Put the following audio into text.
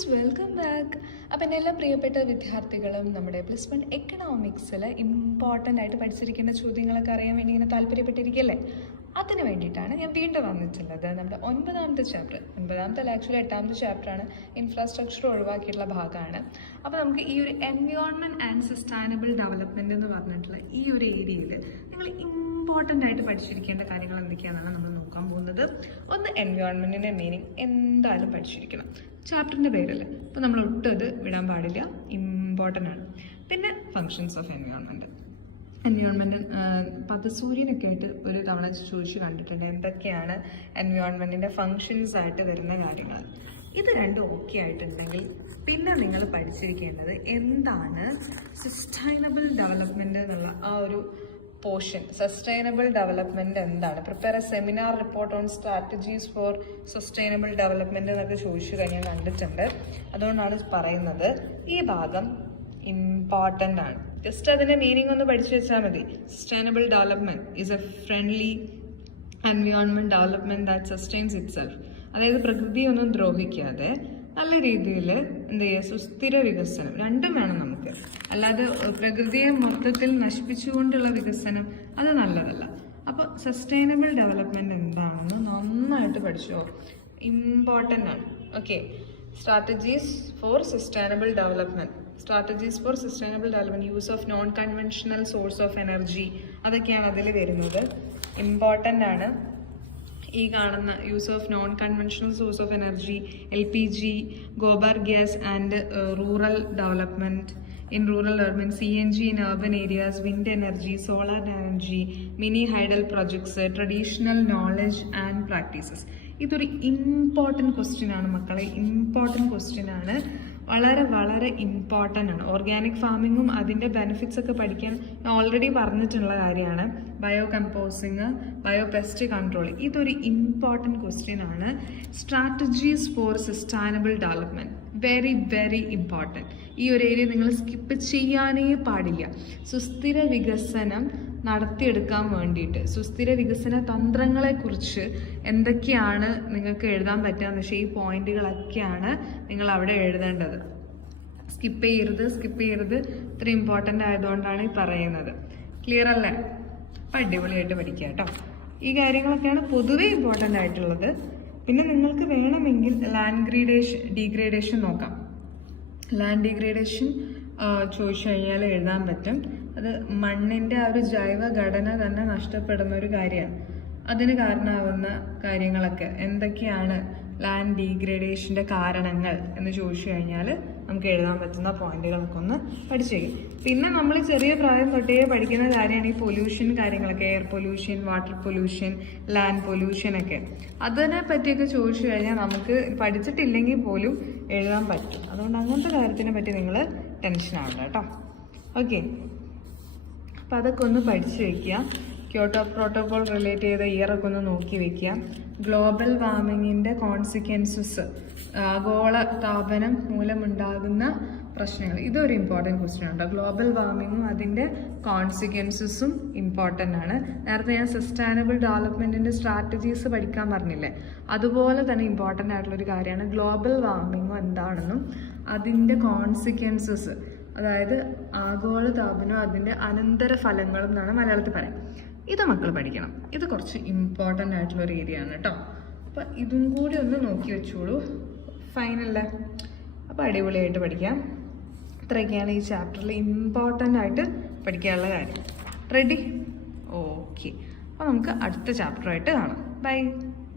Guys, welcome back. അപ്പം എൻ്റെ എല്ലാ പ്രിയപ്പെട്ട വിദ്യാർത്ഥികളും നമ്മുടെ +1 എക്കണോമിക്സിൽ ഇമ്പോർട്ടൻ്റ് ആയിട്ട് പഠിച്ചിരിക്കുന്ന ചോദ്യങ്ങളൊക്കെ അറിയാൻ വേണ്ടി ഇങ്ങനെ താല്പര്യപ്പെട്ടിരിക്കുകയല്ലേ? അതിന് വേണ്ടിയിട്ടാണ് ഞാൻ വീണ്ടും വന്നിട്ടുള്ളത്. നമ്മുടെ 9ാമത്തെ ചാപ്റ്റർ, 9ാമത്തെ അല്ല, ആക്ച്വലി 8ാമത്തെ ചാപ്റ്ററാണ്. ഇൻഫ്രാസ്ട്രക്ചർ ഒഴിവാക്കിയിട്ടുള്ള ഭാഗമാണ്. അപ്പോൾ നമുക്ക് ഈ ഒരു എൻവയോൺമെൻറ്റ് ആൻഡ് സസ്റ്റൈനബിൾ ഡെവലപ്മെൻറ്റ് എന്ന് പറഞ്ഞിട്ടുള്ള ഈ ഒരു ഏരിയയിൽ നിങ്ങൾ ഇമ്പോർട്ടൻ്റ് ആയിട്ട് പഠിച്ചിരിക്കേണ്ട കാര്യങ്ങൾ എന്തൊക്കെയാണെന്നാണ് നമ്മൾ നോക്കാൻ പോകുന്നത്. ഒന്ന്, എൻവയോൺമെൻറ്റിൻ്റെ മീനിങ് എന്തായാലും പഠിച്ചിരിക്കണം. ചാപ്റ്ററിൻ്റെ പേരല്ലേ, അപ്പോൾ നമ്മൾ ഒട്ടും ഇത് വിടാൻ പാടില്ല, ഇമ്പോർട്ടൻ്റ് ആണ്. പിന്നെ ഫങ്ഷൻസ് ഓഫ് എൻവയോൺമെൻറ്റ്. പദസൂര്യനൊക്കെ ആയിട്ട് ഒരു തവണ ചോദിച്ചു കണ്ടിട്ടുണ്ട്, എന്തൊക്കെയാണ് എൻവയോൺമെൻറ്റിൻ്റെ ഫങ്ഷൻസ് ആയിട്ട് വരുന്ന കാര്യങ്ങൾ. ഇത് രണ്ടും ഓക്കെ ആയിട്ടുണ്ടെങ്കിൽ പിന്നെ നിങ്ങൾ പഠിച്ചിരിക്കേണ്ടത് എന്താണ് സസ്റ്റൈനബിൾ ഡെവലപ്മെൻറ്റ് എന്നുള്ള ആ ഒരു പോർഷൻ. സസ്റ്റൈനബിൾ ഡെവലപ്മെൻറ്റ് എന്താണ്? Prepare A seminar report on strategies four sustainable development എന്നൊക്കെ ചോദിച്ചു കഴിഞ്ഞാൽ കണ്ടിട്ടുണ്ട്. അതുകൊണ്ടാണ് പറയുന്നത് ഈ ഭാഗം ഇമ്പോർട്ടൻ്റ് ആണ്. ജസ്റ്റ് അതിൻ്റെ മീനിങ് ഒന്ന് പഠിച്ചു വെച്ചാൽ മതി. Sustainable development is A friendly environment development that sustains it self. അതായത് പ്രകൃതിയൊന്നും ദ്രോഹിക്കാതെ നല്ല രീതിയിൽ എന്ത് ചെയ്യുക, സുസ്ഥിര വികസനം. രണ്ടും വേണം നമുക്ക്. അല്ലാതെ പ്രകൃതിയെ മൊത്തത്തിൽ നശിപ്പിച്ചുകൊണ്ടുള്ള വികസനം അത് നല്ലതല്ല. അപ്പോൾ സസ്റ്റൈനബിൾ ഡെവലപ്മെൻറ്റ് എന്താണെന്ന് നന്നായിട്ട് പഠിച്ചോ, ഇമ്പോർട്ടൻ്റ് ആണ്. Okay, strategies four sustainable development. Strategies four sustainable development, use of non conventional source of energy, അതൊക്കെയാണ് അതിൽ വരുന്നത്. ഇമ്പോർട്ടൻ്റ് ആണ്. ഈ കാണുന്ന use of non conventional source of energy, LPG, gobar gas and rural development in rural urban, CNG in urban areas, wind energy, solar energy, mini hydel projects, traditional knowledge and practices. ഇതൊരു important question ആണ് മക്കളെ, important question ആണ്, വളരെ വളരെ important ആണ്. Organic ഫാമിങ്ങും അതിൻ്റെ benefits ഒക്കെ പഠിക്കാൻ ഞാൻ ഓൾറെഡി പറഞ്ഞിട്ടുള്ള കാര്യമാണ്. Bio composing, bio pest control, ഇതൊരു ഇമ്പോർട്ടൻറ്റ് ക്വസ്റ്റ്യൻ ആണ്. Strategies four sustainable development, very very important. ഈ ഒരു ഏരിയ നിങ്ങൾ സ്കിപ്പ് ചെയ്യാനേ പാടില്ല. സുസ്ഥിര വികസനം നടത്തിയെടുക്കാൻ വേണ്ടിയിട്ട് സുസ്ഥിര വികസന തന്ത്രങ്ങളെക്കുറിച്ച് എന്തൊക്കെയാണ് നിങ്ങൾക്ക് എഴുതാൻ പറ്റുകയെന്ന് വെച്ചാൽ ഈ പോയിന്റുകളൊക്കെയാണ് നിങ്ങൾ അവിടെ എഴുതേണ്ടത്. സ്കിപ്പ് ചെയ്യരുത്. ഇത്ര ഇമ്പോർട്ടൻ്റ് ആയതുകൊണ്ടാണ് ഈ പറയുന്നത്. ക്ലിയർ അല്ലേ? അപ്പം അടിപൊളിയായിട്ട് പഠിക്കുക കേട്ടോ. ഈ കാര്യങ്ങളൊക്കെയാണ് പൊതുവെ ഇമ്പോർട്ടൻ്റ് ആയിട്ടുള്ളത്. പിന്നെ നിങ്ങൾക്ക് വേണമെങ്കിൽ ലാൻഡ് ഡീഗ്രേഡേഷൻ നോക്കാം. ലാൻഡ് ഡീഗ്രേഡേഷൻ ചോദിച്ചു കഴിഞ്ഞാൽ എഴുതാൻ പറ്റും. അത് മണ്ണിൻ്റെ ആ ഒരു ജൈവ ഘടന തന്നെ നഷ്ടപ്പെടുന്ന ഒരു കാര്യമാണ്. അതിന് കാരണമാവുന്ന കാര്യങ്ങളൊക്കെ എന്തൊക്കെയാണ്, ലാൻഡ് ഡീഗ്രേഡേഷൻ്റെ കാരണങ്ങൾ എന്ന് ചോദിച്ചു കഴിഞ്ഞാൽ നമുക്ക് എഴുതാൻ പറ്റുന്ന പോയിന്റുകളൊക്കെ ഒന്ന് പഠിച്ചേക്കും. പിന്നെ നമ്മൾ ചെറിയ പ്രായം തൊട്ടേ പഠിക്കുന്ന കാര്യമാണ് ഈ പൊല്യൂഷൻ കാര്യങ്ങളൊക്കെ, air pollution, water pollution, land pollution ഒക്കെ. അതിനെ പറ്റിയൊക്കെ ചോദിച്ചു കഴിഞ്ഞാൽ നമുക്ക് പഠിച്ചിട്ടില്ലെങ്കിൽ പോലും എഴുതാൻ പറ്റും. അതുകൊണ്ട് അങ്ങനത്തെ കാര്യത്തിനെ പറ്റി നിങ്ങൾ ടെൻഷൻ ആവണ്ട കേട്ടോ. ഓക്കെ, അപ്പം അതൊക്കെ ഒന്ന് പഠിച്ചു വയ്ക്കുക. ക്യോട്ടോ പ്രോട്ടോകോൾ റിലേറ്റ് ചെയ്ത ഇയറൊക്കെ ഒന്ന് നോക്കി വയ്ക്കുക. ഗ്ലോബൽ വാർമിങ്ങിൻ്റെ കോൺസിക്വൻസസ്, ആഗോള താപനം മൂലമുണ്ടാകുന്ന പ്രശ്നങ്ങൾ, ഇതൊരു ഇമ്പോർട്ടൻറ്റ് ക്വസ്റ്റ്യൻ ഉണ്ട്. ഗ്ലോബൽ വാർമിങ്ങും അതിൻ്റെ കോൺസിക്വൻസസും ഇമ്പോർട്ടൻ്റ് ആണ്. നേരത്തെ ഞാൻ സസ്റ്റൈനബിൾ ഡെവലപ്മെൻറ്റിൻ്റെ സ്ട്രാറ്റജീസ് പഠിക്കാൻ പറഞ്ഞില്ലേ, അതുപോലെ തന്നെ ഇമ്പോർട്ടൻ്റ് ആയിട്ടുള്ളൊരു കാര്യമാണ് ഗ്ലോബൽ വാർമിങ്ങും എന്താണെന്നും അതിൻ്റെ കോൺസിക്വൻസസ്, അതായത് ആഗോള താപനം അതിൻ്റെ അനന്തര ഫലങ്ങളും എന്നാണ് മലയാളത്തിൽ പറയാം. ഇത് മക്കൾ പഠിക്കണം. ഇത് കുറച്ച് ഇമ്പോർട്ടൻ്റ് ആയിട്ടുള്ളൊരു ഏരിയ ആണ് കേട്ടോ. അപ്പം ഇതും കൂടി ഒന്ന് നോക്കി വെച്ചോളൂ. ഫൈനല്ലേ? അപ്പോൾ അടിപൊളിയായിട്ട് പഠിക്കാം. ഇത്രയൊക്കെയാണ് ഈ ചാപ്റ്ററിൽ ഇമ്പോർട്ടൻ്റ് ആയിട്ട് പഠിക്കാനുള്ള കാര്യം. റെഡി? ഓക്കെ, അപ്പോൾ നമുക്ക് അടുത്ത ചാപ്റ്ററായിട്ട് കാണാം. ബൈ.